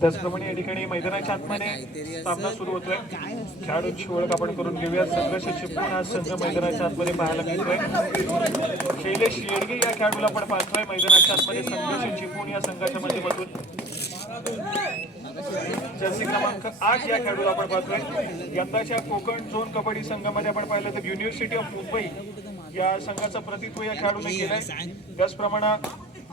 त्याचप्रमाणे या ठिकाणी मैदानाच्या आतमध्ये सामना सुरू होतोय. खेळाडूंची ओळख आपण करून घेऊया. संघर्ष चिपळूण हा संघ मैदानाच्या आतमध्ये पाहायला मिळतोय. शैलेश येडगे या खेळाडूला आपण पाहतोय मैदानाच्या आतमध्ये संघर्ष चिपळूण या संघाच्या माध्यमातून. जर्सी क्रमांक 8 या खेळाडूला आपण पाहतोय. यंदाच्या कोकण झोन कबड्डी संघामध्ये आपण पाहिलं तर युनिव्हर्सिटी ऑफ मुंबई या संघाचं प्रतिनिधित्व या खेळाडूने केलंय. त्याचप्रमाणे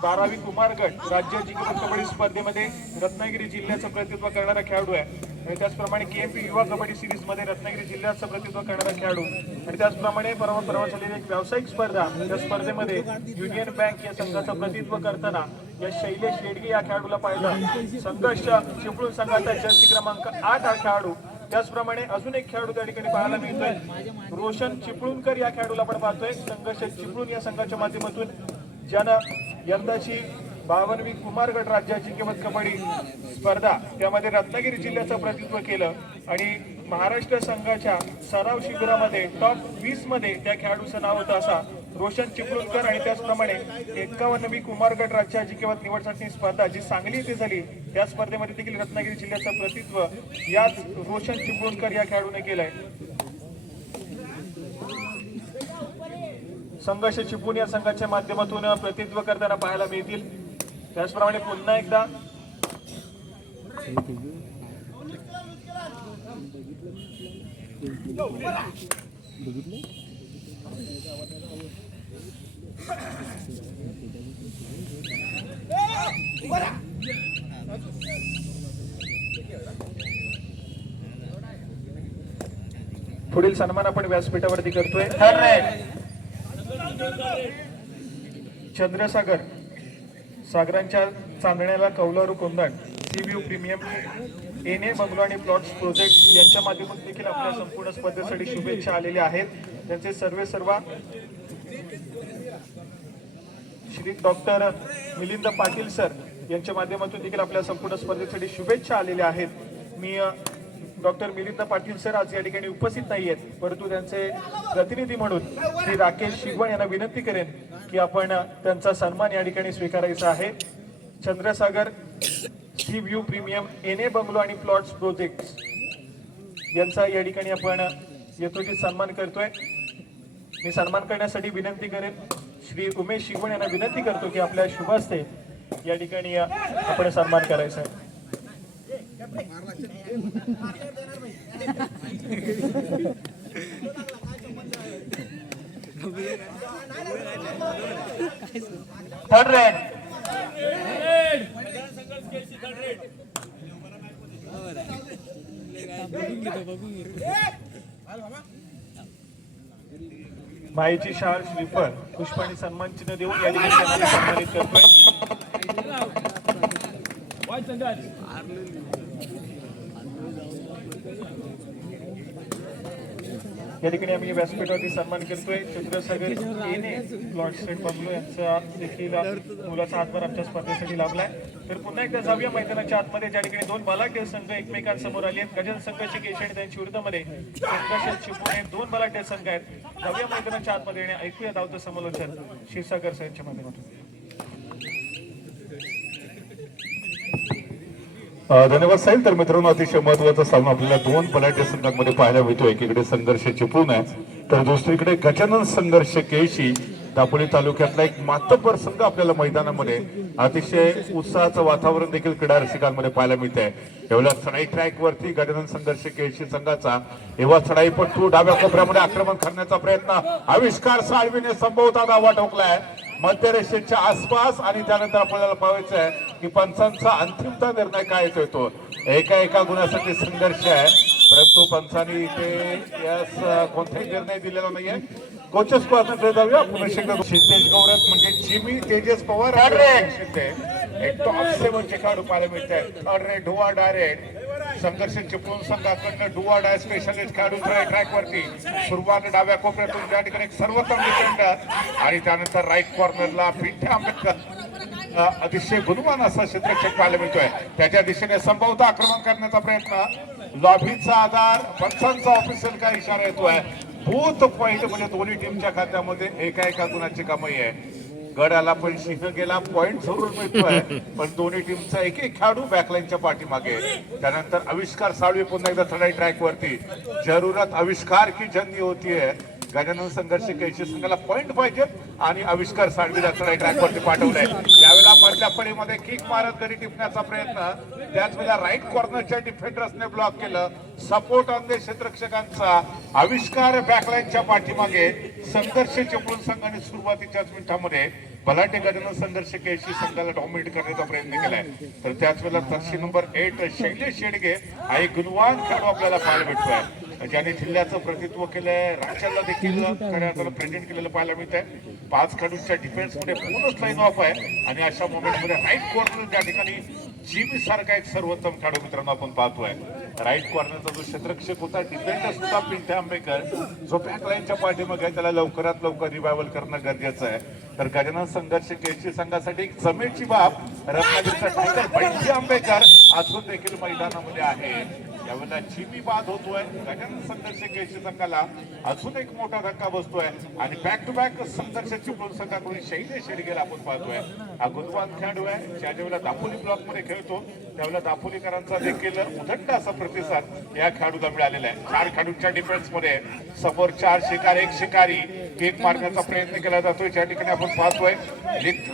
12वी कुमार गट राज्य जिल्हा कबड्डी स्पर्धेमध्ये रत्नागिरी जिल्ह्याचं प्रतिनिधित्व करणारा खेळाडू आहे. आणि त्याचप्रमाणे केएमपी युवा कबड्डी सिरीज मध्ये रत्नागिरी जिल्ह्याचं प्रतिनिधित्व करणारा खेळाडू. आणि त्याचप्रमाणे परवा झालेली एक व्यावसायिक स्पर्धा, त्या स्पर्धेमध्ये युनियन बँक या संघाचं प्रतिनिधित्व करताना या शैलेश येडगे या खेळाडूला पाहिलं. संघर्ष चिपळूण संघाचा जर्सी क्रमांक 8 हा खेळाडू. त्याचप्रमाणे अजून एक खेळाडू त्या ठिकाणी पाहायला मिळतोय. रोशन चिपळूणकर या खेळाडूला आपण पाहतोय संघर्ष चिपळूण या संघाच्या माध्यमातून, ज्यानं यंदाची 52वी कुमार गट राज्याची किंमत कबड्डी स्पर्धा त्यामध्ये रत्नागिरी जिल्ह्याचं प्रतिनिधित्व केलं. आणि महाराष्ट्र संघाच्या सराव शिबिरामध्ये टॉप 20 मध्ये त्या खेळाडूचं नाव होतं असा रोशन चिपळूणकर. आणि त्याचप्रमाणे 51वी कुमार गट राज्याची किंमत निवड चाचणी स्पर्धा जी सांगली येथे झाली त्या स्पर्धेमध्ये देखील रत्नागिरी जिल्ह्याचं प्रतिनिधित्व याच रोशन चिपळूणकर या खेळाडूने केलंय. संघर्ष चिपळूण या संघाच्या माध्यमातून प्रतिनिधित्व करताना पाहायला मिळतील. त्याचप्रमाणे पुन्हा एकदा पुढील सन्मान आपण व्यासपीठावरती करतोय. चंद्रसागर सागरांच्या चांदण्याला कौलारू कोंदाण सीव्यू प्रीमियम एने बंगलो आणि प्लॉट्स प्रोजेक्ट यांच्या माध्यमातून देखील आपल्या संपूर्ण स्पर्धेसाठी शुभेच्छा आलेल्या आहेत. त्यांचे सर्व श्री डॉक्टर मिलिंद पाटील सर यांच्या माध्यमातून देखील आपल्या संपूर्ण स्पर्धेसाठी शुभेच्छा आलेल्या आहेत. मी डॉक्टर मिलिंद पाटील सर आज या ठिकाणी उपस्थित नाही आहेत, परंतु त्यांचे प्रतिनिधी म्हणून श्री राकेश शिगवण यांना विनंती करेन की आपण त्यांचा सन्मान या ठिकाणी स्वीकारायचा आहे. चंद्रसागर सी व्ह्यू प्रीमियम एने बंगलो आणि प्लॉट्स प्रोजेक्ट यांचा या ठिकाणी आपण यथोचित सन्मान करतोय. मी सन्मान करण्यासाठी विनंती करेन श्री उमेश शिगवण यांना विनंती करतो की आपल्या शुभ हस्ते या ठिकाणी आपण सन्मान करायचा आहे. थर्ड रेड माईची शाल श्रीफळ पुष्पाणी सन्मान चिन्ह देऊन या ठिकाणी सन्मानित करतोय. या ठिकाणी आम्ही व्यासपीठावरती सन्मान करतोय. चंद्रसागर एने प्लॉट सेट बंगलो यांचा देखील मुलाचा हातभार आमच्या स्पर्धेसाठी लाभलाय. तर पुन्हा एकदा जाऊया मैदानाच्या आतमध्ये, ज्या ठिकाणी दोन बलाढ्य संघ एकमेकांसमोर आले आहेत. गजन संघाची केश आणि त्यांच्या विरुद्धमध्ये संघर्ष चिपळूण हे दोन बलाढ्य संघ आहेत. जाऊया मैदानाच्या आतमध्ये आणि ऐकूया धावतं समालोचन क्षीरसागर सर यांच्या माध्यमातून. धन्यवाद साहेब. तर मित्रांनो, अतिशय महत्वाचा सामना आपल्याला दोन बलाढ्य संघांमध्ये पाहायला मिळतोय. एकीकडे संघर्ष चिपळूण आहे तर दुसरीकडे गजानन संघर्ष केळशी दापोली तालुक्यातला एक मातब्बर संघ आपल्याला मैदानामध्ये अतिशय उत्साहाचं वातावरण देखील क्रीडा रसिकांमध्ये पाहायला मिळत आहे. एवढ्या चढाई ट्रॅक वरती गजानन संघर्ष केळशी संघाचा एवढा चढाई पट्टू डाव्या कोपऱ्यामध्ये आक्रमण करण्याचा प्रयत्न आविष्कार साळवीने संभवता दावा ठोकलाय मध्यरेषेच्या आसपास. आणि त्यानंतर आपल्याला पाहायचं आहे की पंचांचा अंतिमता निर्णय काय येतोय तो एका गुणासाठी संघर्ष आहे, परंतु पंचांनी इथे यास कोणताही निर्णय दिलेला नाहीये. कोचेस कॉर्नरकडे जाऊया. पुन्हा सिद्धेश गौरव म्हणजे जिमी तेजस पवार शिंदे एक टॉप 7 खेळाडू पाहायला मिळत आहेत. थर्ड रेड डुआ डायरेक्ट संघर्ष चिपळूण संघाकडनं डुआ डाय स्पेशलिस्ट खेळाडू ट्रॅक वरती सुरुवात डाव्या कोपऱ्यातून त्या ठिकाणी सर्वोत्तम डिफेंडर आणि त्यानंतर राईट कॉर्नरला पिंट्या आंबेडकर अतिशय गुणवान असा क्षेत्ररक्षक पाहायला मिळतोय. त्याच्या दिशेने संभवत आक्रमण करण्याचा प्रयत्न लॉबीचा आधार पंचांचा ऑफिशियल काय इशारा येतोय. बूथ पॉइंट म्हणजे दोन्ही टीमच्या खात्यामध्ये एका गुणाची कमाई आहे. गड आला पण सिंह गेला, पॉइंट जरूर मिळतोय पण दोन्ही टीमचा एक एक खेळाडू बॅकलाईनच्या पाठीमागे. त्यानंतर आविष्कार साळवे पुन्हा एकदा चढाई ट्रॅक वरती. जरूरत आविष्कार की जंगी होतीये. गजानन संघर्ष केळशी संघाला पॉइंट पाहिजेत आणि आविष्कार साळवीला चढाई ट्रॅक वरती पाठवलंय. यावेळेला मधल्या फळीमध्ये किक मारत घरी टिपण्याचा प्रयत्न, त्याच वेळेला राईट कॉर्नरच्या डिफेंडर्सने ब्लॉक केलं. सपोर्ट ऑन द क्षेत्ररक्षकांचा. आविष्कार बॅकलाईनच्या पाठीमागे. संघर्ष चिपळूण संघाने सुरुवातीच्याच मिनिटांमध्ये बलाढ्य गजानन संघर्ष केळशी संघाला डॉमिनेट करण्याचा प्रयत्न केलाय. तर त्याच वेळेला जर्सी नंबर 8 शैलेश शेडगे हा एक गुणवान खेळाडू आपल्याला पाहायला भेटतोय, ज्याने जिल्ह्याचं प्रतिनिधित्व केलंय. राज्याला देखील खऱ्या अर्थानं प्रेझेंट केलेलं पाहायला मिळत आहे. 5 खेळाडूंच्या डिफेन्स मध्ये पूर्णच लाईन ऑफ आहे आणि अशा मोमेंट मध्ये राईट कॉर्नर त्या ठिकाणी जीबी सारखा एक सर्वोत्तम खेळाडू मित्रांनो आपण पाहतोय. राईट कॉर्नरचा जो क्षेत्ररक्षक होता, डिफेंडर सुद्धा पिंट्या आंबेकर, जो बॅकलाईनच्या पाठीमागे त्याला लवकरात लवकर रिवायवल करणं गरजेचं आहे. तर गजानन संघर्ष केळशी संघासाठी एक जमेची बाब रत्नागिरीचा टायगर पिंट्या आंबेकर अजून देखील मैदानामध्ये आहे. यावेळेला जीबी बाद होतोय. गजानन संघर्ष केळशी संघाला अजून एक मोठा धक्का बसतोय आणि बॅक टू बॅक संघर्ष चिपळूण संघाकडून शैलेश शेडगेला आपण पाहतोय. हा गुणवान खेळाडू आहे, ज्या ज्यावेळेला दापोली ब्लॉक मध्ये खेळतो त्यावेळेला दापोलीकरांचा देखील उदंड असा प्रतिसाद या खेळाडूला मिळालेला आहे. 4 खेळाडूंच्या डिफेन्स मध्ये समोर 4 शिकार, 1 शिकारी केक मारण्याचा प्रयत्न केला जातोय. ज्या ठिकाणी आपण पाहतोय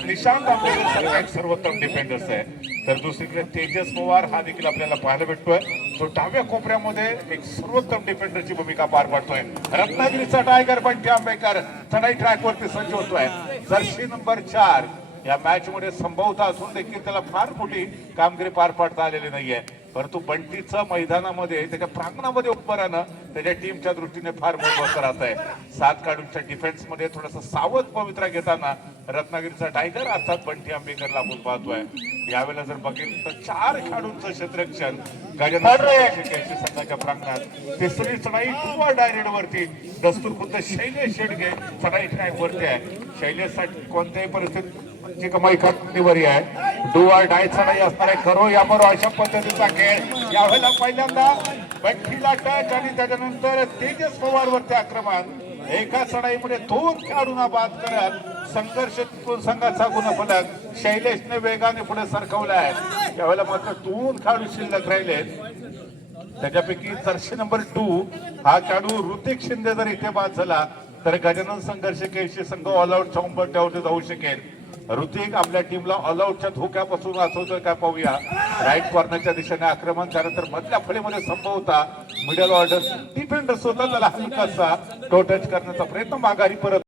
निशांत आंबेडकर एक सर्वोत्तम डिफेंडर्स आहे. तर दुसरीकडे तेजस पवार हा देखील आपल्याला पाहायला भेटतोय, जो डाव्या कोपऱ्यामध्ये एक सर्वोत्तम डिफेंडरची भूमिका पार पाडतोय. रत्नागिरीचा टायगर पिंट्या आंबेकर चढाई ट्रॅक वरती सज्ज होतोय. जर्सी नंबर 4 या मॅच मध्ये संभवता असून देखील त्याला फार मोठी कामगिरी पार पाडता आलेली नाहीये, परंतु बंटीचं मैदानामध्ये त्याच्या प्रांगणामध्ये उभं राहणं त्याच्या टीमच्या दृष्टीने फार महत्वाचं राहत आहे. 7 खेळाडूंच्या डिफेन्स मध्ये थोडासा सावध पवित्रा घेताना रत्नागिरीचा टायगर अर्थात बंटी आंबेकरला आपण पाहतोय. यावेळेला जर बघितलं तर 4 खेळाडूंचं क्षेत्ररक्षण गजानन केळशी संघाच्या प्रांगणात. तिसरी चढाई टूवा डायरेक्ट वरती दस्तूर खुद्द शैलेश शेडगे चढाई ट्रॅक वरती आहे. शैलेशसाठी कोणत्याही परिस्थितीत ची कमाई खतवरी आहे. डुआ डाय चढाई असणार आहे. करो या मरो अशा पद्धतीचा खेळ. यावेळेला पहिल्यांदा बंटीला टच आणि त्याच्यानंतर तेजस पवार वरती आक्रमण. एका चढाईमध्ये 2 खेळाडूंना बाद करत संघर्ष संघाचा गुणफलक शैलेशने वेगाने पुढे सरकवला आहे. यावेळेला मात्र 2 खेळाडू शिल्लक राहिले. त्याच्यापैकी जर्सी नंबर 2 हा खेळाडू ऋतिक शिंदे जर इथे बाद झाला तर गजानन संघर्ष केळशी संघ ऑल आउटच्या उंबरठ्यावरती जाऊ शकेल. ऋतिक आपल्या टीमला ऑल आउटच्या धोक्यापासून वाचवतोय का पाहूया. राईट कॉर्नरच्या दिशेने आक्रमण, त्यानंतर मधल्या फळीमध्ये संभवता मिडल ऑर्डर डिफेंडर होता, त्याला हलकासा टो टच करण्याचा प्रयत्न, माघारी परत.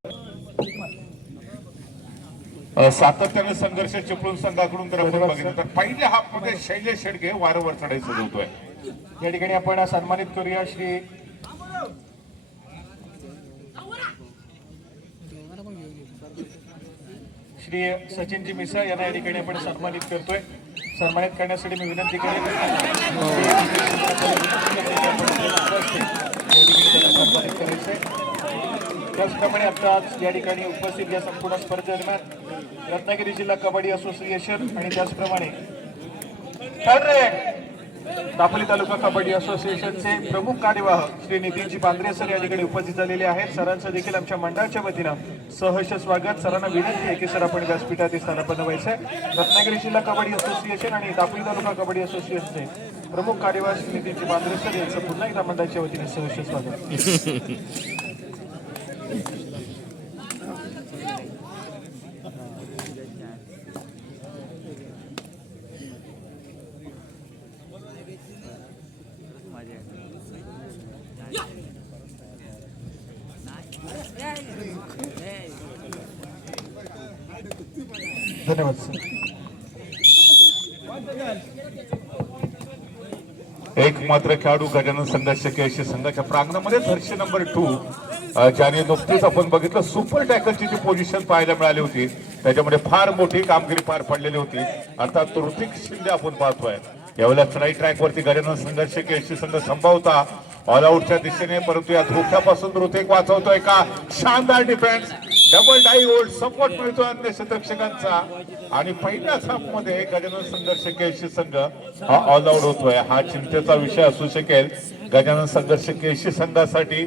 सातत्याने संघर्ष चिपळूण संघाकडून जर आपण बघितलं तर पहिल्या हाफ मध्ये शैलेश शेडगे वारंवार चढाई सजवतोय. या ठिकाणी आपण सन्मानित करूया श्री सचिनजी मिसळ यांना या ठिकाणी आपण सन्मानित करतोय. सन्मानित करण्यासाठी मी विनंती करेन सन्मानित करायचंय. त्याचप्रमाणे आता या ठिकाणी उपस्थित या संपूर्ण स्पर्धेदरम्यान रत्नागिरी जिल्हा कबड्डी असोसिएशन आणि त्याचप्रमाणे दापोली तालुका कबड्डी असोसिएशनचे प्रमुख कार्यवाह श्री नितीनजी बांद्रे सर या ठिकाणी उपस्थित झालेले आहेत. सरांचं देखील आमच्या मंडळाच्या वतीनं सहर्ष स्वागत. सरांना विनंती आहे की सर आपण व्यासपीठात स्थानापन्न व्हायचंय. रत्नागिरी जिल्हा कबड्डी असोसिएशन आणि दापोली तालुका कबड्डी असोसिएशनचे प्रमुख कार्यवाह श्री नितीनजी बांद्रे सर यांचं पुन्हा एकदा मंडळाच्या वतीने सहर्ष स्वागत. धन्यवाद सर. एक मात्र खेळाडू गजानन संघर्ष केळशी संघाच्या प्रांगणामध्ये जर्सी नंबर 2 ज्याने नुकतीच आपण बघितलं सुपर टॅकलची जी पोझिशन पाहायला मिळाली होती त्याच्यामध्ये फार मोठी कामगिरी पार पडलेली होती. अर्थात ऋतिक शिंदे आपण पाहतोय. यावेळेला चढाई ट्रॅक वरती गजानन संघर्ष केळशी संघ संभावता ऑल आउटच्या दिशेने, परंतु या धोक्यापासून ऋतिक वाचवतोय का. शानदार डिफेन्स, डबल डाई होल्ड, सपोर्ट मिळतोय अन्य क्षेत्ररक्षकांचा आणि पहिल्याच हाफ मध्ये गजानन संघर्ष केळशी संघ हा ऑल आउट होतोय. हा चिंतेचा विषय असू शकेल गजानन संघर्ष केळशी संघासाठी.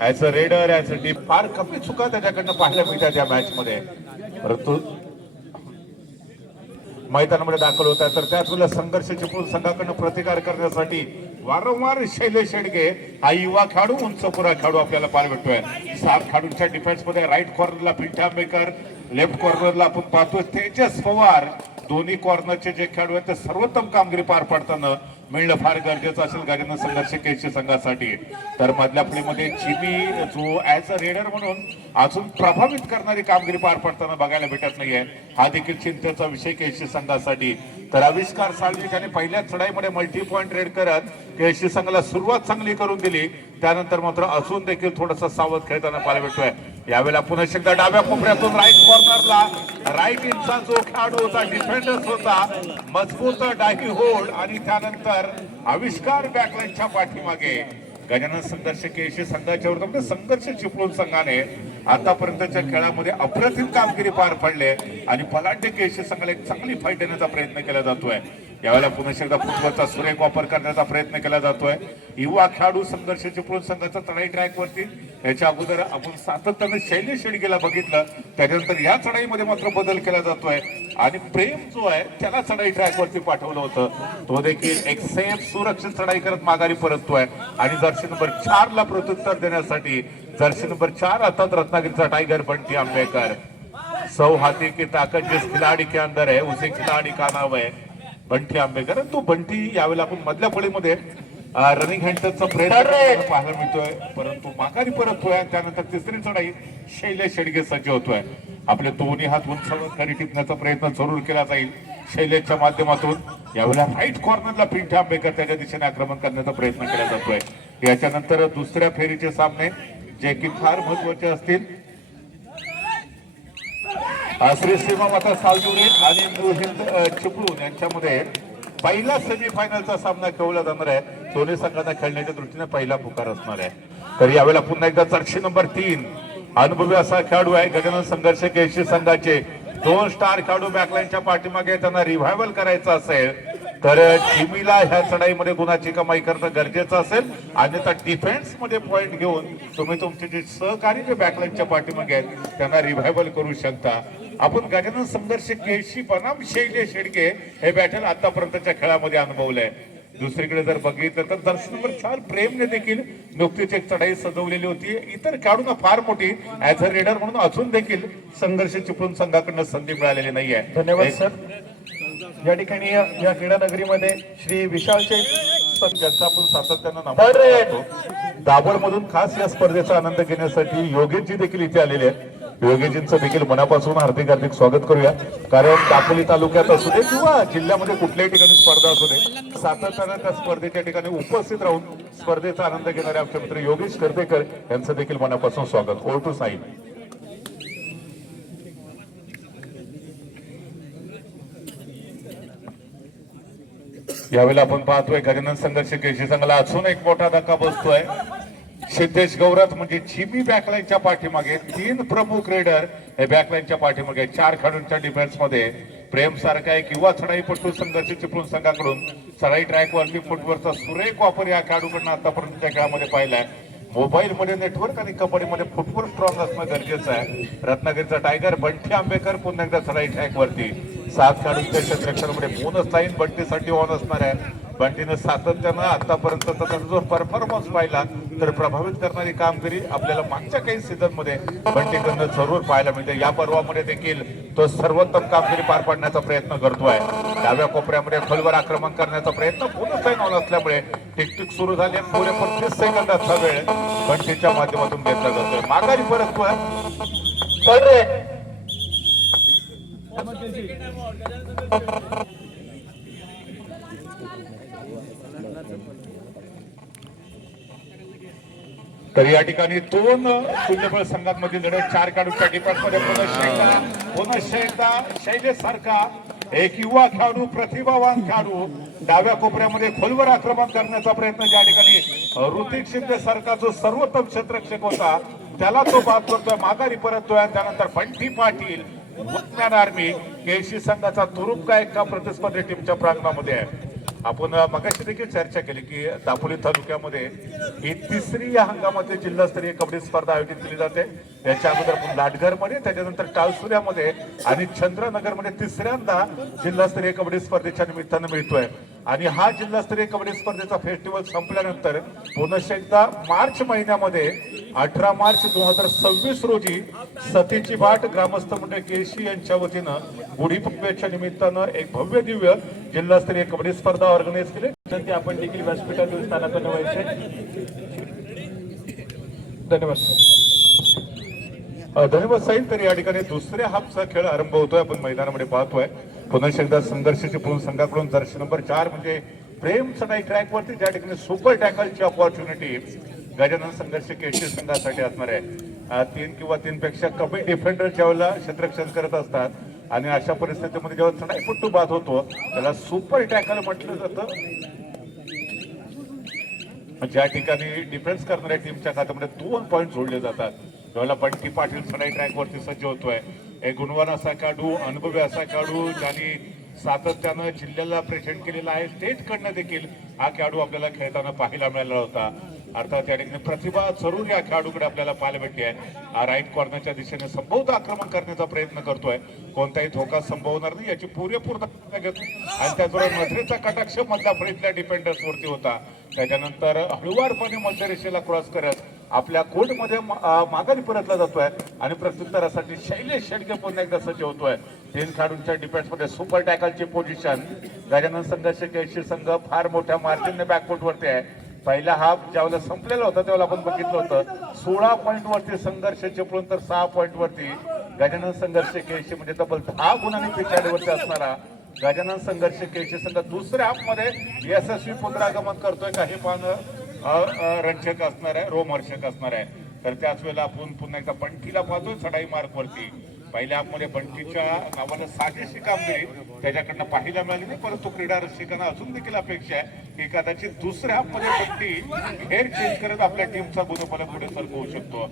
As a raider as a deep फार कमी चुका त्याच्याकडनं पाहायला मिळतात या मॅच मध्ये. परंतु मैदानामध्ये दाखल होत आहे तर त्याच वेळेला संघर्ष चिपळूण संघाकडनं प्रतिकार करण्यासाठी वारंवार शैलेश शेडगे हा युवा खेळाडू उंचपुरा खेळाडू आपल्याला पाहायला भेटतोय. 7 खेळाडूंच्या डिफेन्स मध्ये राईट कॉर्नरला पिंट्या आंबेकर, लेफ्ट कॉर्नरला आपण पाहतोय तेजस पवार. दोन्ही कॉर्नरचे जे खेळाडू आहेत ते सर्वोत्तम कामगिरी पार पाडताना मिळणं फार गरजेचं असेल गजानन संघर्ष केसरी संघासाठी. तर मधल्या फळीमध्ये चिमी जो ऍज अ रेडर म्हणून अजून प्रभावित करणारी कामगिरी पार पाडताना बघायला भेटत नाहीये. हा देखील चिंतेचा विषय केसरी संघासाठी. तर आविष्कार साळवी त्याने पहिल्या चढाईमध्ये मल्टी पॉइंट रेड करत केसरी संघाला सुरुवात चांगली करून दिली. त्यानंतर मात्र अजून देखील थोडासा सावध खेळताना पाहायला भेटतोय. यावेळेला पुन्हा एकदा डाव्या कोपऱ्यातून राईट कॉर्नरला राईट इंचा जो खेळाडू होता डिफेंडर्स होता मजबूत डाही होल्ड आणि त्यानंतर आविष्कार बॅकलाईनच्या पाठीमागे गजानन संघर्ष केसरी संघाच्या विरुद्ध संघर्ष चिपळूण संघाने आतापर्यंतच्या खेळामध्ये अप्रतिम कामगिरी पार पाडले आणि पलांडे केसरी संघाला एक चांगली फाईट देण्याचा प्रयत्न केला जातोय. यावेळेला पुन्हा एकदा फुटबॉलचा सुरेख वापर करण्याचा प्रयत्न केला जातोय. युवा खेळाडू संघर्ष चिपळूण संघाचा चढाई ट्रॅक वरती याच्या अगोदर आपण सातत्याने शैलेश शेडगेला बघितलं. त्याच्यानंतर या चढाईमध्ये मात्र बदल केला जातोय आणि प्रेम जो आहे त्याला चढाई ट्रॅक वरती पाठवलं होतं. तो देखील एक सेफ सुरक्षित चढाई करत माघारी परततोय आणि जर्सी नंबर 4 ला प्रत्युत्तर देण्यासाठी जर्सी नंबर 4 अर्थात रत्नागिरीचा टायगर बंटी आंबेकर. सौ हाथी की ताकत जिस खिलाडी के अंदर है उसे खिलाडी का नाव है बंटी आंबेकर. तो बंटी यावेळेला आपण मधल्या फळीमध्ये रनिंग हँडचा प्रयत्न पाहायला मिळतोय परंतु माघारी परततोय. त्यानंतर तिसरी चढाई शैलेश शेडगे सज्ज होतोय. आपले दोन्ही हात उंचावर खाली टिपण्याचा प्रयत्न जरूर केला जाईल शैलेशच्या माध्यमातून. यावेळेला राईट कॉर्नरला पिंट्या आंबेकर त्याच्या दिशेने आक्रमण करण्याचा प्रयत्न केला जातोय. याच्यानंतर दुसऱ्या फेरीचे सामने जे की फार महत्वाचे असतील. श्री सीमा माता सालजुरे आणि हिंद चिपळूण यांच्यामध्ये पहिला सेमीफायनलचा सामना खेळला जाणार आहे. दोन्ही संघांना खेळण्याच्या दृष्टीने पहिला पुकार असणार आहे. तर यावेळेला पुन्हा एकदा जर्सी नंबर 3 अनुभवी असा खेळाडू आहे गजानन संघर्ष केसरी संघाचे. 2 स्टार खेळाडू बॅकलाईनच्या पाठीमागे त्यांना रिव्हायवल करायचं असेल तर चिमीला ह्या चढाईमध्ये गुणाची कमाई करणं गरजेचं असेल. अन्यथा डिफेन्स मध्ये पॉइंट घेऊन तुम्ही तुमचे जे सहकारी जे बॅकलाईनच्या पाठीमागे आहेत त्यांना रिव्हायवल करू शकता. आपण गजानन संघर्ष केसरी बनाम शैलेश शेडगे हे बॅटल आतापर्यंतच्या खेळामध्ये अनुभवलंय. दुसरीकडे जर बघितलं तर जर्सी नंबर 4 प्रेमने देखील नुकतीच एक चढाई सजवलेली होती. इतर खेळाडूंना फार मोठी ऍज अ रेडर म्हणून अजून देखील संघर्ष चिपळूण संघाकडनं संधी मिळालेली नाहीये. धन्यवाद सर. या ठिकाणी या क्रीडा नगरीमध्ये श्री विशालचे ज्यांचा आपण सातत्यानं नामकरण करतो. दाभोळमधून खास या स्पर्धेचा आनंद घेण्यासाठी योगेशजी देखील इथे आलेले आहेत. योगेशजींचं देखील मनापासून हार्दिक हार्दिक स्वागत करूया. कारण दापोली तालुक्यात असू दे किंवा जिल्ह्यामध्ये कुठल्याही ठिकाणी स्पर्धा असू दे सातत्यानं त्या स्पर्धेच्या ठिकाणी उपस्थित राहून स्पर्धेचा आनंद घेणारे आमचे मित्र योगेश कर्तेकर यांचं देखील मनापासून स्वागत. Over to Sai. यावेळेला आपण पाहतोय गजानन संघर्ष केसरी संघाला अजून एक मोठा धक्का बसतोय. सिद्धेश गौरत म्हणजे चिमी बॅकलाईनच्या पाठीमागे 3 प्रमुख रेडर हे बॅकलाईनच्या पाठीमागे 4 खेळाडूंच्या डिफेन्स मध्ये प्रेम सारखा एक युवा चढाईपटू संघर्ष चिपळूण संघाकडून चढाई ट्रॅक वरती फुटबॉलचा सुरेख वापर या खेळाडूकडनं आतापर्यंतच्या खेळामध्ये पाहिलाय. मोबाईल मध्ये नेटवर्क आणि कबड्डीमध्ये फुटबॉल स्ट्रॉंग असणं गरजेचं आहे. रत्नागिरीचा टायगर बंटी आंबेकर पुन्हा एकदा चढाई ट्रॅक वरती 7 खेळाडूंच्या क्षेत्ररक्षणामध्ये बोनस लाईन बंटीसाठी ऑन असणार आहे. बंटीनं सातत्यानं आतापर्यंत त्याचा जो परफॉर्मन्स पाहिला तर प्रभावित करणारी कामगिरी आपल्याला मागच्या काही सीझन मध्ये बंटीकडनं जरूर पाहायला मिळते. या पर्वामध्ये देखील तो सर्वोत्तम कामगिरी पार पाडण्याचा प्रयत्न करतोय. डाव्या कोपऱ्यामध्ये खोलवर आक्रमण करण्याचा प्रयत्न बोनस लाईन ऑन असल्यामुळे टिकटिक सुरू झाली. पुढे 35 सेकंदाचा वेळ बंटीच्या माध्यमातून घेतला जातोय. माघारी परततोय. तर या ठिकाणी 2 शून्यफळ संघांमधील लढत 4 खेळाडूंच्या डिफेन्समध्ये पुनश्च एकदा शैलेश सारखा एक युवा खेळाडू प्रतिभावान खेळाडू डाव्या कोपऱ्यामध्ये खोलवर आक्रमण करण्याचा प्रयत्न ज्या ठिकाणी ऋतिक शिंदे सारखा जो सर्वोत्तम क्षेत्ररक्षक होता त्याला तो बाद करतोय. माघारी परततोय. त्यानंतर बंटी पाटील वुडमॅन आर्मी केसरी संघाचा तुरुप गायक का प्रतिस्पर्धी टीमच्या प्रांगणामध्ये आहे. आपण मगाशी देखील चर्चा केली की दापोली तालुक्यामध्ये ही तिसरी या हंगामातली जिल्हास्तरीय कबड्डी स्पर्धा आयोजित केली जाते. याच्या अगोदर आपण लाटघरमध्ये, त्याच्यानंतर टाळसुऱ्यामध्ये आणि चंद्रनगरमध्ये तिसऱ्यांदा जिल्हास्तरीय कबड्डी स्पर्धेच्या निमित्तानं मिळतोय. आणि हा जिल्हास्तरीय कबड्डी स्पर्धेचा फेस्टिवल संपल्यानंतर पुन्हा एकदा मार्च महिन्यामध्ये 18 मार्च 2026 रोजी सतीची भाट ग्रामस्थ मंडळ केशी यांच्या वतीनं गुढीपाडव्याच्या निमित्तानं एक भव्य दिव्य जिल्हास्तरीय कबड्डी स्पर्धा ऑर्गनाईज केली. ते आपण देखील व्यासपीठातील स्थानापन्न व्हायचे. धन्यवाद. धन्यवाद साहेब. तर या ठिकाणी दुसऱ्या हाफचा खेळ आरंभ होतोय. आपण मैदानामध्ये पाहतोय पुन्हा एकदा संघर्षाची पूर्ण संघाकडून जर्सी नंबर 4 म्हणजे प्रेम सनाई ट्रॅक वरती ज्या ठिकाणी सुपर टॅकलची अपॉर्च्युनिटी गजानन संघर्ष केशी संघासाठी असणार आहे. 3 किंवा 3 पेक्षा कमी डिफेंडर ज्यावेळेला क्षेत्ररक्षण करत असतात आणि अशा परिस्थितीमध्ये जेव्हा चढाईपट्टू बाद होतो त्याला सुपर टॅकल म्हटलं जातं. ज्या ठिकाणी डिफेन्स करणाऱ्या टीमच्या खात्यामध्ये 2 पॉईंट जोडले जातात. ज्यावेळेला बंटी पाटील चढाई ट्रॅक वरती सज्ज होतोय. एक गुणवान असा खेळाडू, अनुभवी असा खेळाडू ज्यांनी सातत्यानं जिल्ह्याला प्रेझेंट केलेला आहे. स्टेटकडनं देखील हा खेळाडू आपल्याला खेळताना पाहायला मिळाला होता. अर्थात त्या ठिकाणी प्रतिभा जरूर या खेळाडूकडे आपल्याला पाहायला भेटते आहे. राईट कॉर्नरच्या दिशेने संभवत आक्रमण करण्याचा प्रयत्न करतोय. कोणताही धोका संभवणार नाही याची पुरेपूर दक्षता घेतो. आणि त्याचबरोबर नजरेचा कटाक्ष मधल्या फळीतल्या डिफेंडर्स वरती होता. त्याच्यानंतर हळुवारपणे मध्य रेषेला क्रॉस करत आपल्या कोर्टमध्ये माघारी परतला जातोय आणि प्रत्युत्तरासाठी शैलेश शेडके पुन्हा एकदा सज्ज होतोय. 3 खेळाडूंच्या डिफेन्समध्ये सुपर टॅकलची पोझिशन. गजानन संघर्ष केशी संघ फार मोठ्या मार्जिनने बॅकफुट वरती आहे. पहिला हाफ ज्यावेळेला संपलेला होता त्यावेळेला आपण बघितलं होतं 16 पॉईंट वरती संघर्ष चिपळूण तर 6 पॉईंट वरती गजानन संघर्ष केशी म्हणजे तब्बल 10 गुणांनी पिछाडीवरती असणारा गजानन संघर्ष केशी संघ दुसऱ्या हाफ मध्ये यशस्वी पुनरागमन करतोय का हे पाहणं रंजक असणार आहे, रोमहर्षक असणार आहे. तर त्याच वेळेला आपण पुन्हा एकदा बंटीला पाहतोय चढाई मार्ग वरती. पहिल्या हाफमध्ये बंटीच्या नावानं साजेशी कामगिरी त्याच्याकडनं पाहायला मिळाली नाही, परंतु क्रीडा रसिकांना अजून देखील अपेक्षा आहे की कदाचित दुसऱ्या हाफमध्ये बंटी हेर चेंज करत आपल्या टीमचा गुणफलक पुढे सरकवू शकतो.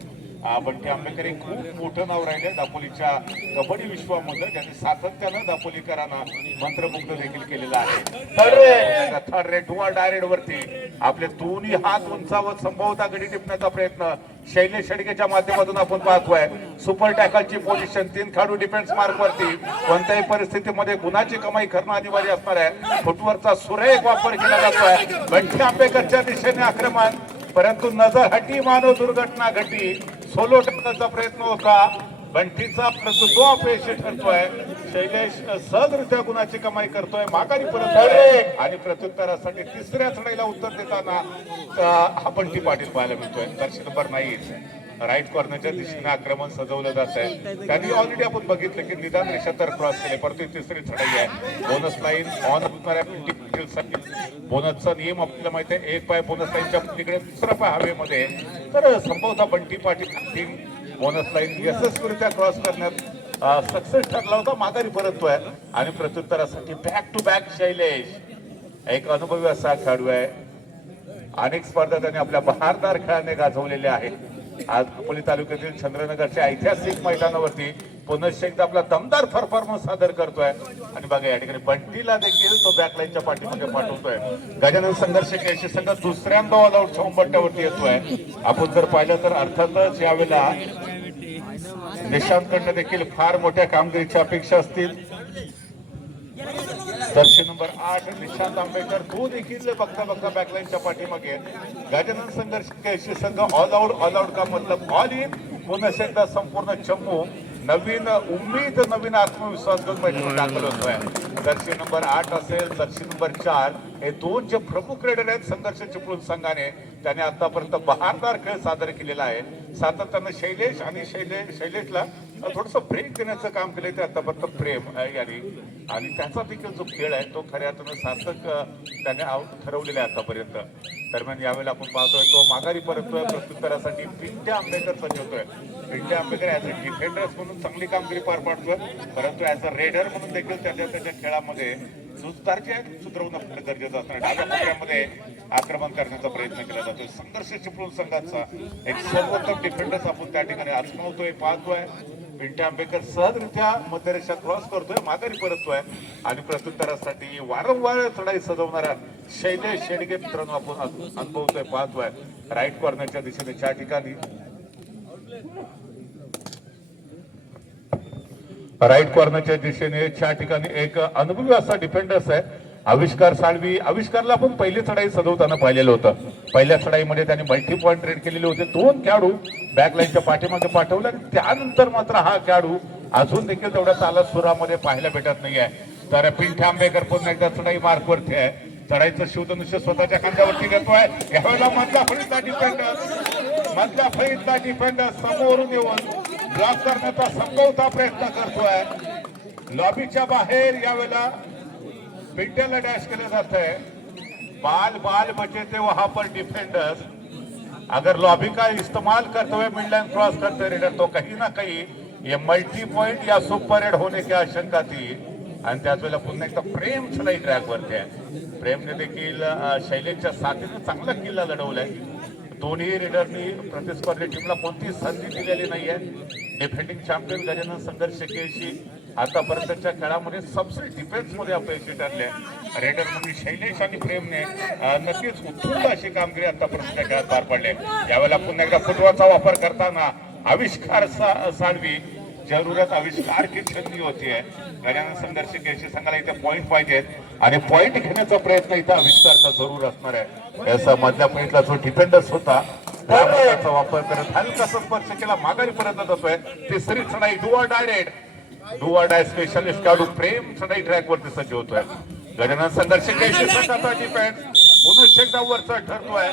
बंटी आंबेकर एक खूप मोठं नाव राहिलं दापोलीच्या कबड्डी विश्वामध्ये, ज्यांनी सातत्यानं दापोलीकरांना मंत्रमुग्ध देखील केलेला आहे. थर्ड रेड टू डायरेक्ट वरती आपले दोन्ही हात उंचावत संभवता गडी टिपण्याचा प्रयत्न शैलेश शेडकेच्या माध्यमातून आपण पाहतोय. Super टॅकलची position. 3 खेळाडू डिफेन्स मार्क वरती कोणत्याही परिस्थितीमध्ये गुणाची कमाई करणं अनिवार्य असणार आहे. फुटवरचा सुरेख वापर केला जातोय. बंटी आंबेकरच्या दिशेने आक्रमण, परंतु नजर हटी मानव दुर्घटना घटी. सोलो टाकण्याचा प्रयत्न होता बंटीचा, परंतु तो अपयशी ठरतोय. शैलेश सहजरित्या गुणाची कमाई करतोय, माघारी परत आणि प्रत्युत्तरासाठी तिसऱ्या चढाईला उत्तर देताना हा बंटी पाटील पाहायला मिळतोय. दर्शक नंबर 9 राईट कॉर्नरच्या दिशेने आक्रमण सजवलं जात आहे. त्यांनी ऑलरेडी आपण बघितलं की निदान रेषा तर क्रॉस केले, परंतु तिसरी चढाई आहे. बोनस लाईन ऑन होणाऱ्या बोनसचा नियम आपल्याला माहिती आहे. एक पाय बोनस लाईनच्या पलीकडे, दुसरा पाय हवेमध्ये. तर संभवतः Bunty Patil team bonus line यशस्वीरित्या क्रॉस करण्यात सक्सेस ठरला होता. माघारी परततोय आणि प्रत्युत्तरासाठी बॅक टू बॅक शैलेश एक अनुभवी असा खेळाडू आहे. अनेक स्पर्धा त्यांनी आपल्या बहारदार खेळाने गाजवलेल्या आहेत. आज दापोली तालुक्यातील चंद्रनगरच्या ऐतिहासिक मैदानावरती पुन्हा एकदा आपला दमदार परफॉर्मन्स सादर करतोय. आणि बघा या ठिकाणी बंटीला देखील तो बॅकलाईनच्या पाठीमध्ये पाठवतोय. गजानन संघर्ष केशी संघ दुसऱ्यांदा ऑल आउटच्या उंबरठ्यावरती येतोय. आपण जर पाहिलं तर अर्थातच यावेळेला निशांतकडनं देखील फार मोठ्या कामगिरीच्या अपेक्षा असतील. दर्शी नंबर 8 निशांत आंबेकर तो देखील बघता बघता बॅकलाईनच्या पाठीमागे. गजानन संघर्ष केशी संघ ऑल आउट का मतलब ऑल इन. पुन्हा एकदा संपूर्ण चमू नवीन उम्मीद, नवीन आत्मविश्वास घेऊन मैदानात दाखल होतोय. दर्शी नंबर 8 असेल, दर्शी नंबर 4 हे 2 जे प्रमुख रेडर आहेत संघर्ष चिपळूण संघाने, त्याने आतापर्यंत बहारदार खेळ सादर केलेला आहे. सातत्यानं शैलेश आणि शैलेशला थोडस ब्रेक देण्याचं काम केलंय ते आतापर्यंत प्रेम याने. आणि त्याचा देखील जो खेळ आहे तो खऱ्या अर्थानं सार्थक त्याने ठरवलेला आहे आतापर्यंत. दरम्यान यावेळेला आपण पाहतोय तो माघारी परततोय. प्रत्युत्तरासाठी पिंट्या आंबेकर सज्ज होतोय. Pintya Ambekar as a defenders म्हणून चांगली कामगिरी पार पाडतोय, परंतु ऍज अ रेडर म्हणून देखील त्याच्या खेळामध्ये सुधारचे सुधारवणं गरजेचं असणार. डाव्या कोपऱ्यामध्ये आक्रमण करण्याचा प्रयत्न केला जातोय. संघर्ष चिपळूण संघाचा एक सर्वोत्तम डिफेंडर्स आपण त्या ठिकाणी आजमावतोय, पाहतोय. पिंट्या आंबेकर सहजरित्या मध्यरेषा क्रॉस करतोय, माघारी परततोय आणि प्रत्युत्तरासाठी वारंवार चढाई सजवणारा शैलेश शेडगे मित्रांनो आपण अनुभवतोय, पाहतोय. राईट कॉर्नरच्या दिशेने त्या ठिकाणी राईट कॉर्नरच्या दिशेने त्या ठिकाणी एक अनुभवी असा डिफेंडर्स आहे आविष्कार साळवी. आविष्कारला आपण पहिली चढाई सजवताना पाहिलेलं होतं. पहिल्या चढाईमध्ये त्यांनी मल्टी पॉईंट रेड केलेले होते. 2 खेळाडू बॅकलाईनच्या पाठीमागे पाठवले आणि त्यानंतर मात्र हा खेळाडू अजून देखील तेवढ्या तालात सुरामध्ये पाहायला भेटत नाहीये. तर पिंट्या आंबेकर पुन्हा एकदा चढाई मार्कवरती आहे. चढाईचं शोधनुष्य स्वतःच्या खांद्यावरती घेतोय. यावेळेला मधला फळीतला डिफेंडर समोरून येऊन ब्लॉक करण्याचा संभवता प्रयत्न करतोय. लॉबीच्या बाहेर यावेळेला पिंट्याला डॅश केलं जात है. बाल बचे थे वहां पर डिफेंडर्स. अगर लॉबी का इस्तेमाल करते हुए मिड लाइन क्रॉस करते रेडर तो कहीं ना कहीं ये मल्टी पॉइंट या सुपर रेड होने की आशंका थी. आणि त्याच वेळेला पुन्हा एकदा प्रेम चढाई ट्रॅक वरती आहे. प्रेमने देखील शैलेशच्या साथीने चांगला किल्ला लढवलाय. दोन्ही रेडरनी प्रतिस्पर्धी टीमला कोणतीच संधी दिलेली नाहीये. डिफेंडिंग चॅम्पियन गजानन संघर्ष केशी आतापर्यंतच्या खेळामध्ये सबसे डिफेन्स मध्ये अपयशी ठरले. रेडर म्हणजे शैलेश आणि प्रेमने नक्कीच उत्तुंग अशी कामगिरी आतापर्यंतच्या खेळात पार पडले. यावेळेला पुन्हा एकदा फुटबॉलचा वापर करताना आविष्कार साळवी जरूरत आविष्कार की छंदी होतीये. गजानन संघर्ष केशी संघाला इथे पॉईंट पाहिजेत आणि पॉईंट घेण्याचा प्रयत्न इथे आविष्कारचा जरूर असणार आहे. याचा मधल्या पॉईंटला जो डिफेंडर्स होता त्याचा वापर करत हलकासा स्पर्श केला, माघारी परत जातोय. तिसरी चढाई डू ऑर डाय स्पेशलिस्ट खेळाडू प्रेम चढाई ट्रॅक वरती सज्ज होतोय. गजानन संघर्ष केशी संघाचा डिफेन्स पुन्हा एकदा वरचा ठरतोय.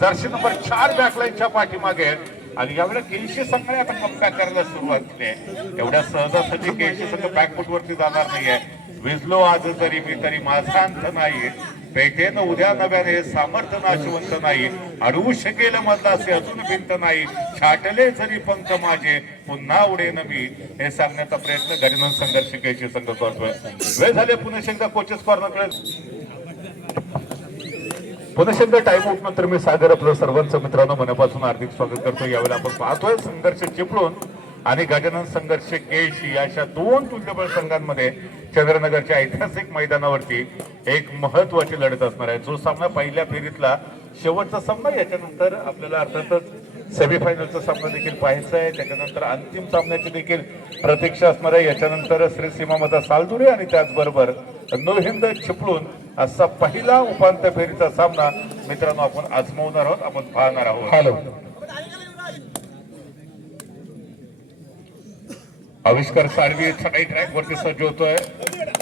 जर्सी नंबर 4 बॅकलाईनच्या पाठीमागे आणि यावेळेला केशी संघाने आता कमबॅक करायला सुरुवात केली आहे. एवढ्या सहजासहजी केशी संघ बॅकफुट वरती जाणार नाहीये. विजलो आज जरी मी तरी माझा अंत नाही. पेटेनं उद्या नव्याने हे सामर्थ्य नाशवंत नाही. अडवू शकेल मधला असे अजून भिंत नाही. छाटले जरी पंख माझे पुन्हा उडेन मी. हे सांगण्याचा प्रयत्न गजानन संघर्ष केशी संघ करतोय. वेळ झाले पुन्हा एकदा कोचेस कॉर्नरकडे. पुन्हा एकदा टाइम आउट नंतर मी सागर आपलं सर्वांचं मित्रांनो मनापासून हार्दिक स्वागत करतो. यावेळेला आपण पाहतोय संघर्ष चिपळूण आणि गजानन संघर्ष केशी अशा 2 तुल्यबळ संघांमध्ये चंद्रनगरच्या ऐतिहासिक मैदानावरती एक महत्वाची लढत असणार आहे. जो सामना पहिल्या फेरीतला शेवटचा सामना, याच्यानंतर आपल्याला अर्थातच सेमीफायनलचा सामना देखील पाहायचा आहे. त्याच्यानंतर अंतिम सामन्याची देखील प्रतीक्षा असणार आहे. याच्यानंतर श्री सीमामाता सालदुरे आणि त्याचबरोबर नूरहिंद चिपळूण असा पहिला उपांत्य फेरीचा सामना मित्रांनो आपण आजमावणार आहोत, आपण पाहणार आहोत. हॅलो आविष्कार साळवी चढाई ट्रॅक वरती सज्ज होतोय.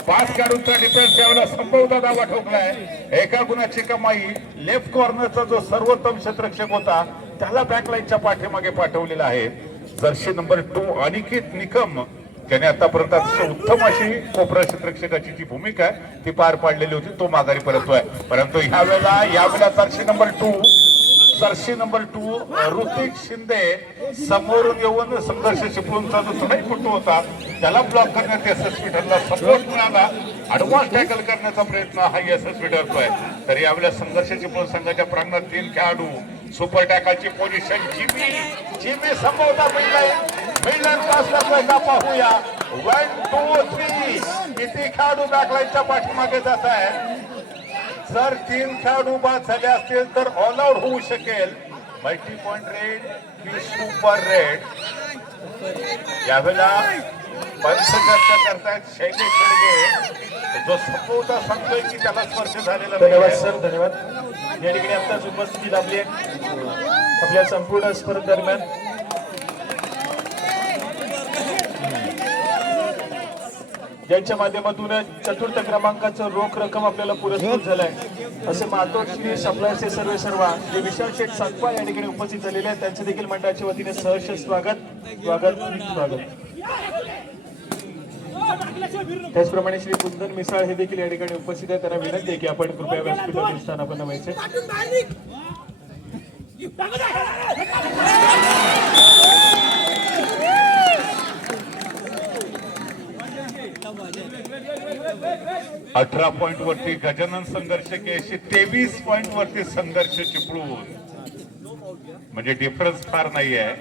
5 खेळाडूंचा डिफेन्स यावेळेला संभवता दावा ठोकलाय. एका गुणाची कमाई. लेफ्ट कॉर्नरचा जो सर्वोत्तम क्षेत्ररक्षक होता त्याला बॅकलाईनच्या पाठीमागे पाठवलेला आहे. जर्सी नंबर 2 अनिकेत निकम त्याने आतापर्यंत अतिशय उत्तम अशी कोपरा क्षेत्ररक्षकाची जी भूमिका आहे ती पार पाडलेली होती. तो माघारी परततोय. परंतु यावेळेला जर्सी नंबर 2 ऋतिक शिंदे समोरून येऊन संघर्ष चिपळूणचा जो चढाईपटू होता त्याला ब्लॉक करण्यात यशस्वी ठरला. सपोर्ट मिळाला. ऍडव्हान्स टॅकल करण्याचा प्रयत्न हा यशस्वी ठरतोय. तर यावेळेला संघर्ष चिपळूण संघाच्या प्रांगणात 3 खेळाडू. सुपर टॅकलची पोझिशन जिमी संभवता मिडलाईन क्रॉस करतोय का पाहूया. 1 2 3 किती खेळाडू बॅकलाईनच्या पाठीमागे जात आहे. जर 3 खेळाडू बाद झाले असतील तर ऑल आउट होऊ शकेल. मल्टी पॉइंट रेड की सुपर रेड. यावेळेला पंच चर्चा करतायत शैलेश शेडगे जो संभवता सांगतोय की त्याला स्पर्श झालेला. धन्यवाद सर, धन्यवाद. या ठिकाणी आत्ताच उपस्थित आपले आपल्या संपूर्ण स्पर्धेदरम्यान ज्यांच्या माध्यमातून 4th क्रमांकाचं रोख रक्कम आपल्याला पुरस्कृत झालाय असे मातोश्री सप्लायचे सर्वेसर्वा जे विशाल शेठ सातपा या ठिकाणी उपस्थित झालेले आहेत. त्यांचे देखील मंडळाच्या वतीने सहर्ष स्वागत. त्याचप्रमाणे श्री कुंदन मिसाळ हे देखील या ठिकाणी उपस्थित आहेत. त्यांना विनंती आहे की आपण कृपया व्यासपीठावर स्थानापन्न व्हायचे. 18 पॉइंट वरती गजानन संघर्ष केशी, 23 पॉइंट वरती संघर्ष चिपळूण. म्हणजे डिफरन्स फार नाही आहे.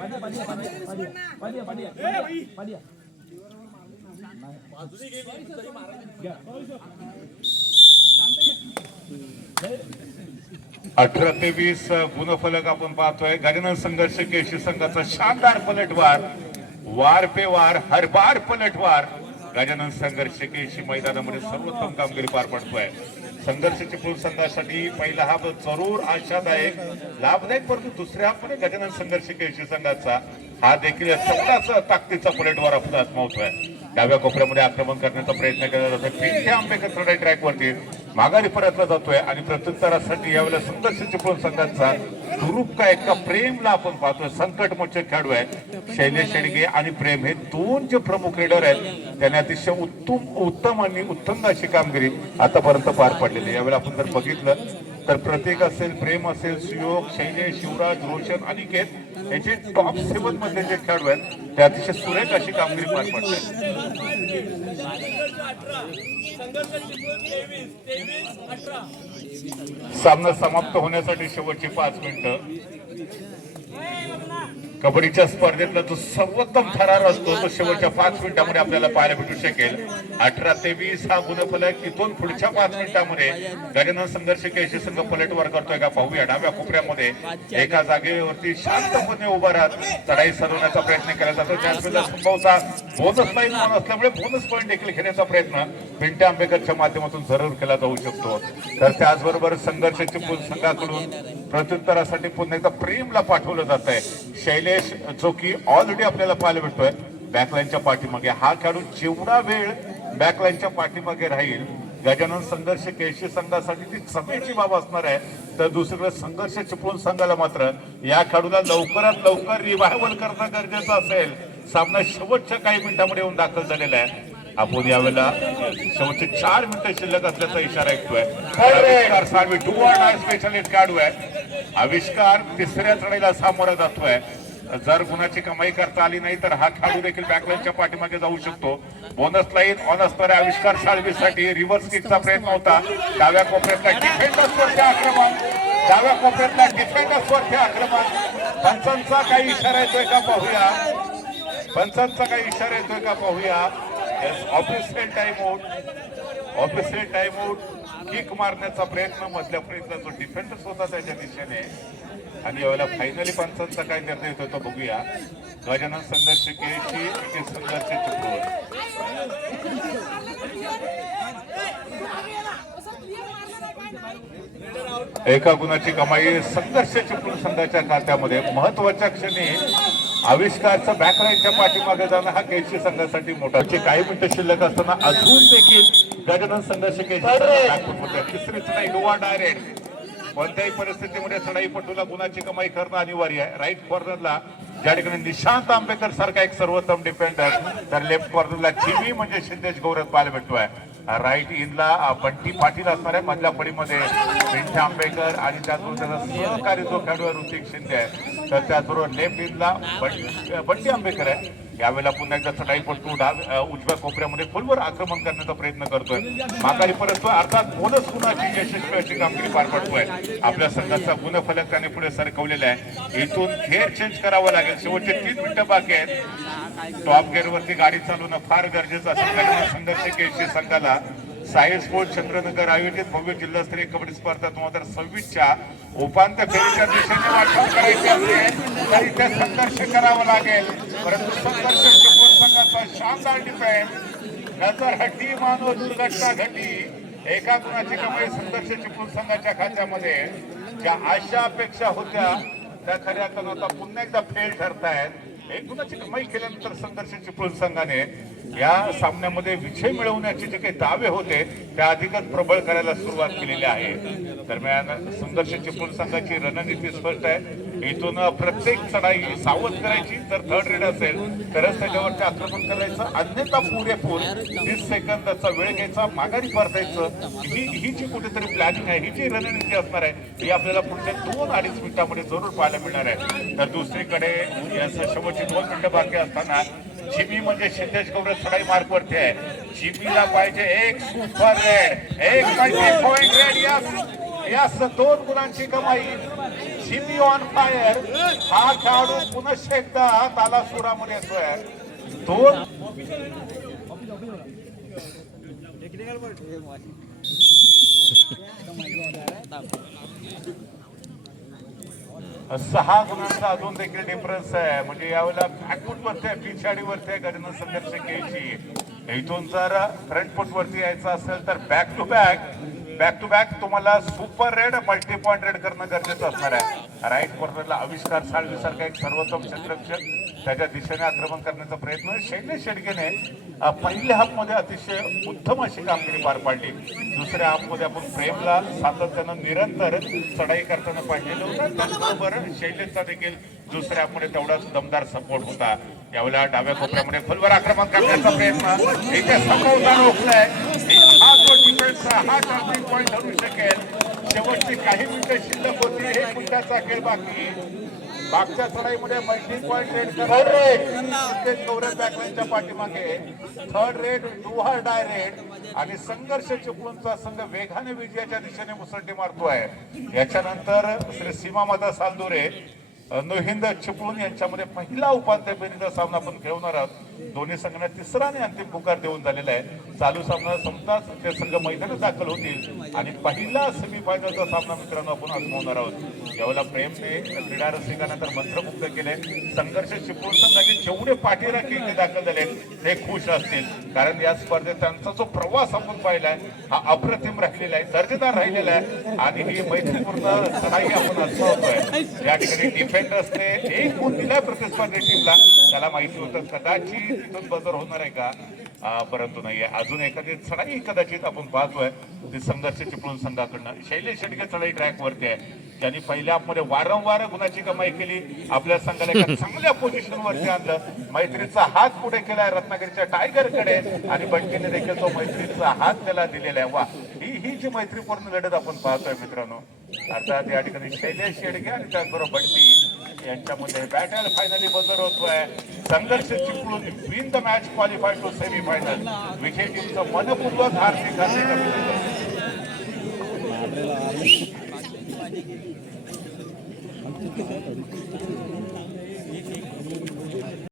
अठरा ते 20 गुणफलक आपण पाहतोय. गजानन संघर्ष केशी संघाचा शानदार पलटवार, वार पे वार, हर बार पलटवार. गजानन संघर्ष केशी मैदानामध्ये सर्वोत्तम कामगिरी पार पडतोय. संघर्ष चिपळूण संघासाठी पहिला हा जरूर आशादायक, लाभदायक, परंतु दुसऱ्या पण गजानन संघर्ष केशी संघाचा हा देखील सगळाच ताकदीचा पलटवार आपला आत्मवतोय. डाव्या कोपऱ्यामध्ये आक्रमण करण्याचा प्रयत्न केला जातोय. पिंटे आंबेकर चढाई ट्रॅक वरती माघारी परतला जातोय आणि प्रत्युत्तरासाठी यावेळेला संघर्ष चिपळूण संघाचा दुरूप का एका प्रेमला आपण पाहतोय. संकटमोचक खेळाडू आहे शैलेश शेडगे आणि प्रेम, हे दोन जे प्रमुख लीडर आहेत त्यांनी अतिशय उत्तम आणि उत्तम अशी कामगिरी आतापर्यंत पार पडलेली. यावेळेला आपण जर बघितलं तर प्रत्येक असेल, प्रेम असेल, सुयोग, शैलेश, शिवराज, रोशन, अनिकेत याचे टॉप 7 मधले जे खेळाडू आहेत ते अतिशय सुरेख अशी कामगिरी पार पडतात. सामना समाप्त होण्यासाठी शेवटची 5 मिनिटं. कबड्डीच्या स्पर्धेतला जो सर्वोत्तम थरार असतो तो शेवटच्या 5 मिनिटांमध्ये आपल्याला पाहायला भेटू शकेल. 18 ते 20 हा गुणफलक. इथून पुढच्या 5 मिनिटांमध्ये गजानन संघर्ष केशी संघ पलटवार करतोय का पाहूया. डाव्या कोपऱ्यामध्ये एका जागेवरती शांतपणे उभा राहत चढाई सरवण्याचा प्रयत्न केला जातो. त्याचवेळेला संभवता बोनस लाईन ऑन असल्यामुळे बोनस पॉईंट देखील घेण्याचा प्रयत्न पिंटे आंबेकरच्या माध्यमातून जरूर केला जाऊ शकतो. तर त्याचबरोबर संघर्ष चिपळूण संघाकडून प्रत्युत्तरासाठी पुन्हा एकदा प्रेमला पाठवलं जात आहे शैलेश, जो की ऑलरेडी आपल्याला पाहायला भेटतोय बॅकलाईनच्या पाठीमागे. हा खेळाडू जेवढा वेळ बॅकलाईनच्या पाठीमागे राहील गजानन संघर्ष केशी संघासाठी ती चमेची बाब असणार आहे. तर दुसरीकडे संघर्ष चिपळूण संघाला मात्र या खेळाडूला लवकरात लवकर रिवायवल करणं गरजेचं असेल. सामना शेवटच्या काही मिनिटांमध्ये येऊन दाखल झालेला आहे. आपण यावेळेला शेवटचे 4 मिनिटं शिल्लक असल्याचा इशारा ऐकतोय. आविष्कार Salvi do or die specialist खेळाडू आहे. आविष्कार तिसऱ्या चढाईला सामोरा जातोय. जर गुणाची कमाई करता आली नाही तर हा खेळाडू देखील बॅकलाईनच्या पाठीमागे जाऊ शकतो. बोनस लाईन ऑन असणाऱ्या आविष्कार साळवीसाठी रिव्हर्स किकचा प्रयत्न होता. डाव्या कोपऱ्यातल्या डिफेंडर्सवरचे आक्रमण, डाव्या कोपऱ्यातल्या डिफेंडर्सवरचे आक्रमण. पंचांचा काही इशारा येतोय का पाहूया. पंचांचा काही इशारा येतोय का पाहूया. Official time out, official time out. Kick मारण्याचा प्रयत्न मधल्या प्रयत्न जो डिफेंडर्स होता त्याच्या दिशेने. आणि यावेळेला फायनली पंचांचा काय निर्णय येतो तो बघूया. गजानन संघर्ष केशी ते संघर्ष चिपळूण. एका गुणाची कमाई संघर्ष चिपळूण संघाच्या खात्यामध्ये. महत्वाच्या क्षणी आविष्कारचं बॅकलाईनच्या पाठीमागे जाणं हा केशी संघासाठी मोठा. काही मिनिटं शिल्लक असताना अजून देखील गजानन संघर्ष केशी तिसरीच नाही गोवा डायरेक्ट. कोणत्याही परिस्थितीमध्ये चढाईपटूला गुणाची कमाई करणं अनिवार्य आहे. राईट कॉर्नरला ज्या ठिकाणी निशांत आंबेकर सारखा एक सर्वोत्तम डिफेंडर, तर लेफ्ट कॉर्नरला चिमी म्हणजे शिंदेश गौरव पाहायला भेटतोय. राईट इनला बंटी पाटील असणार आहे. मधल्या फळीमध्ये पिंटे आंबेकर आणि त्याचबरोबर त्याचा सहकारी जो खेळाडू आहे ऋतिक शिंदे आहे. तर त्याचबरोबर लेफ्ट इनला बंटी आंबेकर आहे. यावेळेला पुन्हा एकदा चढाईपटू उजव्या कोपऱ्यामध्ये फुलवर आक्रमण करण्याचा प्रयत्न करतोय. माघारी परततोय, अर्थात बोनस गुणाची यशस्वी अशी कामगिरी पार पडतोय. आपल्या संघाचा गुणफलक त्याने पुढे सरकवलेला आहे. इथून गेअर चेंज करावं लागेल. शेवटचे 3 मिनिटं बाकी आहेत. टॉप गेअर वरती गाडी चालवणं फार गरजेचं असेल. संघर्ष केशी संघाला साई स्पोर्ट चंद्रनगर आयोजित भव्य जिल्हास्तरीय कबड्डी स्पर्धा 2026च्या उपांत्य फेरीच्या दिशेने वाटचाल करायची असेल तर इथे संघर्ष करावा लागेल. परंतु संघर्ष चिपळूण संघाचा शानदार डिफेन्स, नजर हट्टी मानो दुर्घटना घटी. एका गुणाची कमाई संघर्ष चिपळूण संघाच्या खात्यामध्ये. ज्या आशा अपेक्षा होत्या त्या खऱ्या अर्थानं आता पुन्हा एकदा फेल ठरतायत. एक गुणाची कमाई केल्यानंतर संघर्ष चिपळूण संघाने या सामन्यामध्ये विजय मिळवण्याचे जे काही दावे होते त्या अधिकच प्रबळ करायला सुरुवात केलेली आहे. दरम्यान संघर्ष चिपळूण संघाची रणनीती स्पष्ट आहे. इथून प्रत्येक चढाई सावध करायची. जर थर्ड रेड असेल तरच त्याच्यावरती आक्रमण करायचं, अन्यथा पुरेपूर 30 सेकंदाचा वेळ घ्यायचा, माघारी परतायचं. ही जी कुठेतरी प्लॅनिंग आहे, ही जी रणनीती असणार आहे ही आपल्याला पुढच्या 2-2.5 मिनिटांमध्ये जरूर पाहायला मिळणार आहे. तर दुसरीकडे शेवटची 2 मिनिटं बाकी असताना जिमी म्हणजे शिंदेश गौरव चढाई मार्क वरती आहे. जिमीला पाहिजे एक सुपर रेड, एक मल्टी पॉइंट रेड. यास 2 गुणांची कमाई. जिमी ऑन फायर हा खेळाडू पुन्हा एकदा तालासुरामध्ये येतोय. 2 6 गुणांचा अजून देखील डिफरन्स आहे. म्हणजे यावेळेला बॅकफुट वरती आहे, पिछाडी वरती आहे गजानन संघर्ष केळची. इथून जर फ्रंट फुट वरती यायचं असेल तर बॅक टू बॅक तुम्हाला super red multi point red करणं गरजेचं असणार आहे. राईट कॉर्नरला आविष्कार साळवी सारखा एक सर्वोत्तम क्षेत्ररक्षक त्याच्या दिशेने आक्रमण करण्याचा प्रयत्न शैलेश शेडगेने पहिल्या हाफ मध्ये अतिशय उत्तम अशी कामगिरी पार पाडली. दुसऱ्या हाफ मध्ये आपण प्रेमला सातत्यानं निरंतर चढाई करताना पाहिलेलं होतं. त्याचबरोबर शैलेशचा देखील दुसऱ्या हाफ मध्ये तेवढाच दमदार सपोर्ट होता. यावेळेला डाव्या कोपऱ्यामध्ये फुलवर आक्रमण करण्याचा प्रयत्न इथे समोरचा रोखलाय. हा जो डिफेन्स हा टर्निंग पॉइंट ठरू शकेल. शेवटची काही मिनिटं शिल्लक होती. 1 मिनिटाचा खेळ बाकी. मागच्या चढाईमध्ये मल्टी पॉइंट रेड कव्हरेज बॅकलाईनच्या पाठीमागे 3rd रेड डुहार डाय रेड आणि संघर्ष चिपळूणचा संघ वेगाने विजयाच्या दिशेने मुसंडी मारतोय. याच्यानंतर श्री सीमामाता सालदुरे नोहिंद चिपळूण यांच्यामध्ये पहिला उपांत्य फेरीचा सामना आपण खेळवणार आहोत. दोन्ही संघांना तिसरा आणि अंतिम पुकार देऊन झालेला आहे. चालू सामना संपताच ते संघ मैदानात दाखल होतील आणि पहिला सेमीफायनलचा सामना मित्रांनो आपण आजमावणार आहोत. यावेळेला प्रेमने क्रीडा रसिकांना तर मंत्रमुग्ध केले. संघर्ष चिपळूण संघाचे जेवढे पाठीराखी इथे दाखल झाले ते खुश असतील, कारण या स्पर्धेत त्यांचा जो प्रवास आपण पाहिलाय हा अप्रतिम राहिलेला आहे, दर्जेदार राहिलेला आहे आणि ही मैत्रीपूर्ण चढाई आपण आजमावतोय. या ठिकाणी डिफेंडर्सने 1 गुण दिलाय प्रतिस्पर्धी टीमला. त्याला माहिती होतं कदाचित तिथून बदल होणार आहे का, परंतु नाहीये. अजून एखादी चढाई कदाचित आपण पाहतोय ती संघर्ष चिपळूण संघाकडनं. शैलेश शेडगे चढाई ट्रॅक वरती आहे. त्यांनी पहिल्या हाफ मध्ये वारंवार गुणाची कमाई केली. आपल्या संघाला एका चांगल्या पोझिशन वरती आणलं. मैत्रीचा हात पुढे केलाय रत्नागिरीच्या टायगर कडे आणि बंटीने देखील तो मैत्रीचा हात त्याला दिलेला आहे. वा, ही जी मैत्रीपूर्ण लढत आपण पाहतोय मित्रांनो. अर्थात या ठिकाणी शैलेश शेडगे आणि त्याचबरोबर बंटी यांच्यामध्ये बॅटल फायनली बजर होतोय. Sangharsh Chiplun win the match qualified to semifinal. विजय टीमचं मनपूर्वक हार्दिक अभिनंदन.